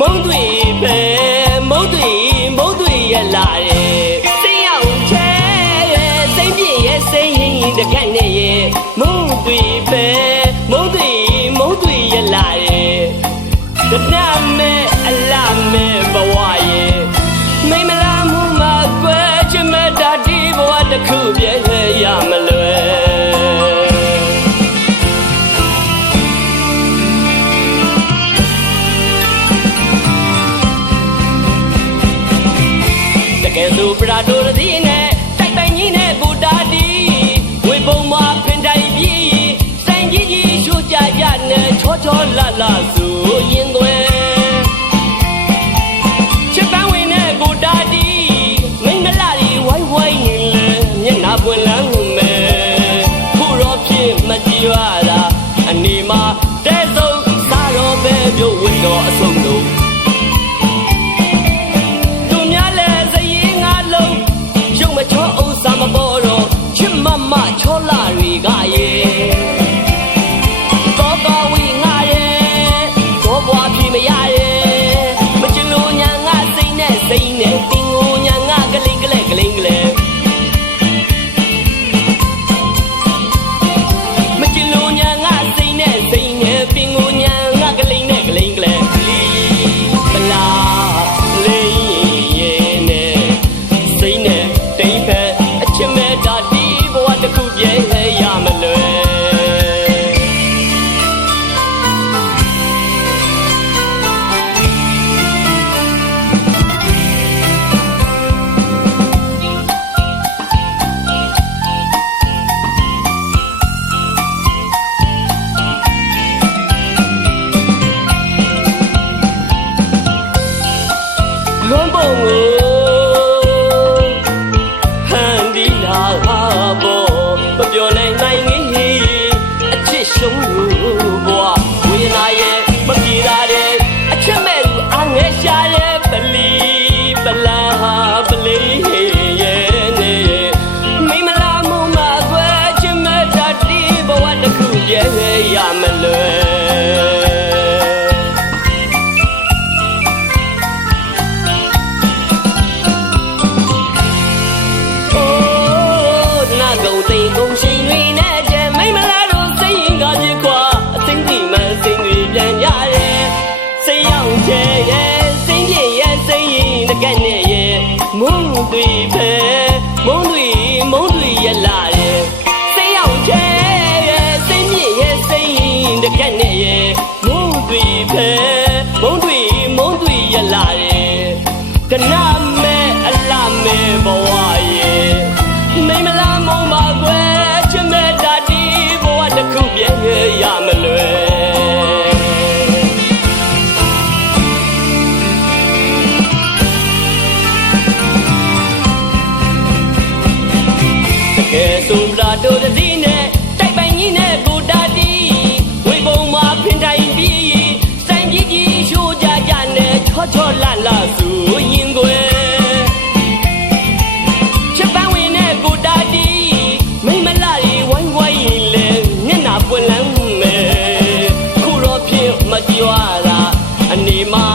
မုံတွေပဲမုံတွေရလာရဲ့စိတ်အောင်ချဲစိတ်ပြည့်ရဲ့စိတ်ရင်တကက်နဲ့ရဲ့မုံတွေပဲမုံတွေရလာရဲ့ကနာမဲအလားမဲဘဝရဲ့မိမလားမှုမှာကွယ်ချင်မဲ့တာဒီဘဝတစ်ခုပြည့်ရမလွယ်ကဲသူပရာဒိုရဒီနဲ့တိုက်ပိုင်ကြီးနဲ့ဘူတာဒီဝေပုံမှာဖင်တိုင်ပြီးစိုင်ကြီးကြီးရှိုးကြကြနဲ့ချောချောလာလာစုရင်သွဲချစ်ပန်းဝင်နဲ့ဘူတာဒီမိမလာဒီဝိုင်းဝိုင်းနေလေမျက်နှာပွင့်လန်းမယ်ခုတော့ဖြစ်မကြည့်ရတာအနေမှာတဲဆုံးစားတော့ပဲပြုတ်ဝင်တော့အဆုံးလို့ချောဥစားမပေါ်တော့ချစ်မမချောလာတွေကရဲ့တော့တော်ဝီငါရဲ့တော့ဘွားပြီမရရဲ့မချင်လို့ညာငါစိတ်နဲ့တင်ကိုညာငါကလိန်ကလဲမချင်လို့ညာငါစိတ်နဲ့ပင်ကိုညာငါကလိန်နဲ့လီပလာလေးရဲ့နဲ့စိတ်နဲ့အချစ်မဲ့တာဒီဘဝတစ်ခုပြည့်ရမလွယ်လွန်ပုံကိုပြောနိုင်နိုင်ကြီးအချစ်ရှုံးလို့ဘဝဝေနာရဲ့မပြေတာတဲ့အချစ်မဲ့သူအငဲရှာရဲ့ပလီပလာပလေးရဲ့နေမိမလာမှုမှာကွယ်ချစ်မဲ့တာဒီဘဝတစ်ခုပြည့်ရမလွယ်ကုန်ရှိန်တွေနဲ့ကြဲမိမလားတို့စိတ်ရင်ကားဖြစ်ခွာအသိသိမှန်စိတ်တွေပြန်ကြတယ်စိတ်ရောက်ချဲရဲ့စိတ်ရင်ရဲ့စိတ်ရင်တကက်နဲ့ရဲ့မုံတွေပဲမုံတွေရလာရဲ့စိတ်ရောက်ချဲရဲ့စိတ်မြင့်ရဲ့စိတ်ရင်တကက်နဲ့ရဲ့မုံတွေပဲမုံတွေရလာရဲ့ကနာမဲအလားမဲဘဝရဲ့မိမလားမုံပါကွယ်ချစ်မဲ့တာဒီဘဝတစ်ခုပြည့်ရမလွယ်တကယ်ဆိုပရာဒိုဒီနဲ့တိုက်ပိုင်ကြီးနဲ့ဘူတာဒီဝေပုံမှာဖင်တိုင်ပြီးစိုင်ကြီးကြီးရှိုးကြကြနဲ့ချောလာလာစုရင်ကွယ်ပွင့်လန်းမယ်ခုတော့ဖြစ်မကြွားတာအနေမှာ